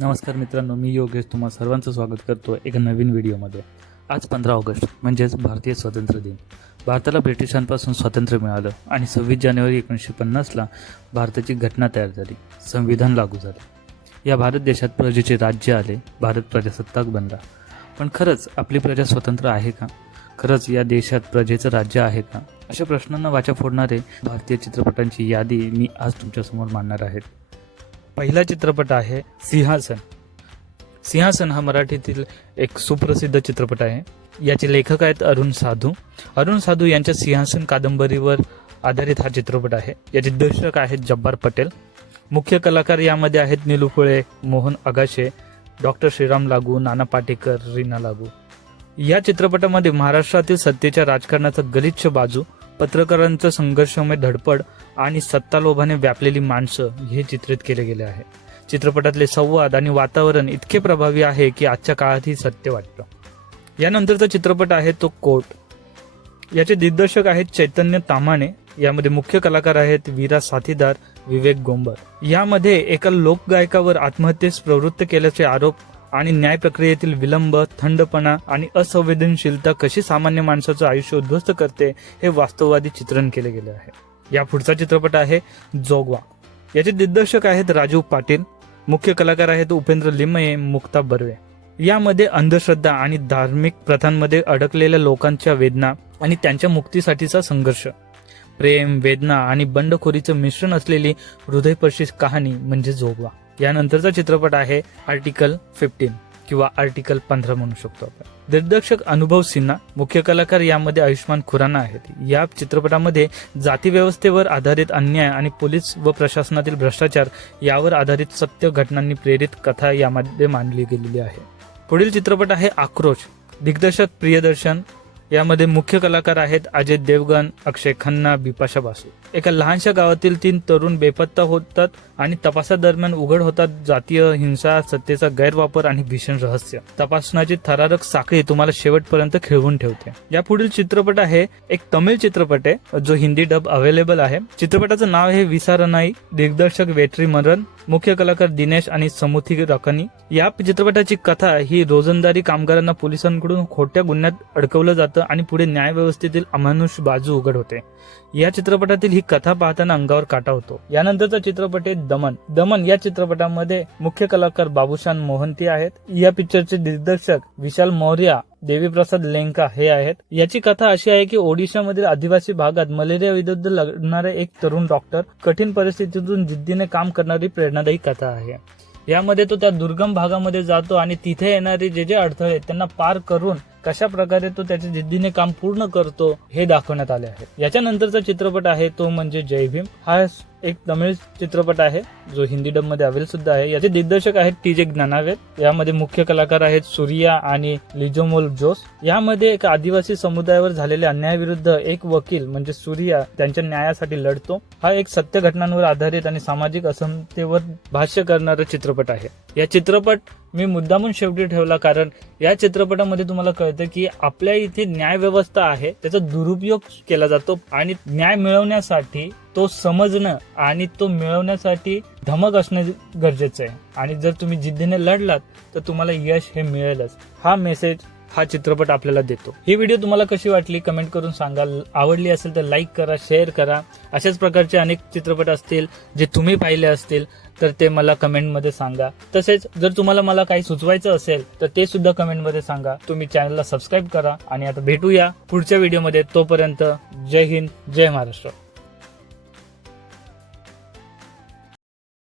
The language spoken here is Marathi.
नमस्कार मित्रांनो मी योगेश तुम्हा सर्वांचं स्वागत करतो एका नवीन व्हिडिओमध्ये. आज पंधरा ऑगस्ट म्हणजेच भारतीय स्वातंत्र्य दिन. भारताला ब्रिटिशांपासून स्वातंत्र्य मिळालं आणि सव्वीस जानेवारी एकोणीसशे पन्नासला भारताची घटना तयार झाली संविधान लागू झालं. या भारत देशात प्रजेचे राज्य आले भारत प्रजासत्ताक बनला. पण खरंच आपली प्रजा स्वतंत्र आहे का? खरंच या देशात प्रजेचं राज्य आहे का? अशा प्रश्नांना वाचा फोडणारे भारतीय चित्रपटांची यादी मी आज तुमच्यासमोर मांडणार आहे. पहिला चित्रपट आहे सिंहासन. सिंहासन हा मराठीतील एक सुप्रसिद्ध चित्रपट आहे. याचे लेखक आहेत अरुण साधू. अरुण साधू यांच्या सिंहासन कादंबरीवर आधारित हा चित्रपट आहे. याचे दिग्दर्शक आहेत जब्बार पटेल. मुख्य कलाकार यामध्ये आहेत निलू मोहन अगाशे डॉक्टर श्रीराम लागू नाना पाटेकर रीना लागू. या चित्रपटामध्ये महाराष्ट्रातील सत्तेच्या राजकारणाचा गलिच्छ बाजू पत्रकारांचं संघर्षमय धडपड आणि सत्तालोभाने व्यापलेली माणसं हे चित्रित केले गेले आहे. चित्रपटातले संवाद आणि वातावरण इतके प्रभावी आहे की आजच्या काळातही सत्य वाटतं. यानंतरचा चित्रपट आहे तो कोट. याचे दिग्दर्शक आहेत चैतन्य तामाणे यामध्ये मुख्य कलाकार आहेत वीरा साथीदार विवेक गोंबर. यामध्ये एका लोकगायकावर आत्महत्येस प्रवृत्त केल्याचे आरोप आणि न्याय प्रक्रियेतील विलंब थंडपणा आणि असंवेदनशीलता कशी सामान्य माणसाचं आयुष्य उद्ध्वस्त करते हे वास्तववादी चित्रण केले गेले आहे. या पुढचा चित्रपट आहे जोगवा. याचे दिग्दर्शक आहेत राजीव पाटील मुख्य कलाकार आहेत उपेंद्र लिमये मुक्ता बर्वे. यामध्ये अंधश्रद्धा आणि धार्मिक प्रथांमध्ये अडकलेल्या लोकांच्या वेदना आणि त्यांच्या मुक्तीसाठीचा संघर्ष. प्रेम वेदना आणि बंडखोरीचं मिश्रण असलेली हृदयपर्शी कहाणी म्हणजे जोगवा. यानंतरचा चित्रपट आहे आर्टिकल फिफ्टीन किंवा आर्टिकल पंधरा म्हणू शकतो आपण. दिग्दर्शक अनुभव सिन्हा मुख्य कलाकार यामध्ये आयुष्मान खुराना आहेत. या चित्रपटामध्ये जाती व्यवस्थेवर आधारित अन्याय आणि पोलीस व प्रशासनातील भ्रष्टाचार यावर आधारित सत्य घटनांनी प्रेरित कथा यामध्ये मांडली गेलेली आहे. पुढील चित्रपट आहे आक्रोश. दिग्दर्शक प्रियदर्शन यामध्ये मुख्य कलाकार आहेत अजय देवगण अक्षय खन्ना बिपाशा बासू. एका लहानशा गावातील तीन तरुण बेपत्ता होतात आणि तपासादरम्यान उघड होतात जातीय हिंसा सत्तेचा गैरवापर आणि भीषण रहस्य. तपासण्याची थरारक साखळी तुम्हाला शेवटपर्यंत खेळवून ठेवते. या पुढील चित्रपट आहे एक तमिळ चित्रपट आहे जो हिंदी डब अवेलेबल आहे. चित्रपटाचं नाव आहे विसारनाई दिग्दर्शक वेट्री मरण मुख्य कलाकार दिनेश आणि समुथी रकनी. या चित्रपटाची कथा ही रोजंदारी कामगारांना पोलिसांकडून खोट्या गुन्ह्यात अडकवलं जातं आणि पुढे न्यायव्यवस्थेतील अमानुष बाजू उघड होते. या चित्रपटातील ही कथा पाहताना अंगावर काटा होतो. यानंतरचा चित्रपट आहे दमन. दमन या चित्रपटामध्ये मुख्य कलाकार बाबूशान मोहंती आहेत. या पिक्चरचे दिग्दर्शक विशाल मौर्या देवीप्रसाद लेंका हे आहेत. याची कथा अशी आहे की ओडिशामधील आदिवासी भागात मलेरिया विरुद्ध लढणारे एक तरुण डॉक्टर कठीण परिस्थितीतून जिद्दीने काम करणारी प्रेरणादायी कथा आहे. यामध्ये तो त्या दुर्गम भागामध्ये जातो आणि तिथे येणारे जे जे अडथळे आहेत, त्यांना पार करून कशा प्रकारे तो त्याच्या जिद्दीने काम पूर्ण करतो हे दाखवण्यात आले आहे. याच्यानंतरचा चित्रपट आहे तो म्हणजे जय भीम. हा एक तमिळ चित्रपट आहे जो हिंदी डबमध्ये अवेल सुद्धा आहे. याचे दिग्दर्शक आहेत टी जे ज्ञानावेद. यामध्ये मुख्य कलाकार आहेत सूर्या आणि लिजोमोल जोस. यामध्ये एक आदिवासी समुदायावर झालेल्या अन्यायाविरुद्ध एक वकील म्हणजे सूर्या त्यांच्या न्यायासाठी लढतो. हा एक सत्य घटनांवर आधारित आणि सामाजिक असमतेवर भाष्य करणारा चित्रपट आहे. या चित्रपट मी मुद्दामून शेवटी ठेवला कारण या चित्रपटामध्ये तुम्हाला कळतं की आपल्या इथे न्यायव्यवस्था आहे त्याचा दुरुपयोग केला जातो आणि न्याय मिळवण्यासाठी तो समजणं आणि तो मिळवण्यासाठी धमक असणं गरजेचं आहे. आणि जर तुम्ही जिद्दीने लढलात तर तुम्हाला यश हे मिळेलच. हा मेसेज हा चित्रपट आपल्याला देतो. ही व्हिडिओ तुम्हाला कशी वाटली कमेंट करून सांगा आवडली असेल तर लाईक करा शेअर करा. अशाच प्रकारचे अनेक चित्रपट असतील जे तुम्ही पाहिले असतील तर ते मला कमेंटमध्ये सांगा. तसेच जर तुम्हाला मला काही सुचवायचं असेल तर ते सुद्धा कमेंटमध्ये सांगा. तुम्ही चॅनलला सबस्क्राईब करा. आणि आता भेटूया पुढच्या व्हिडिओमध्ये तोपर्यंत जय हिंद जय महाराष्ट्र.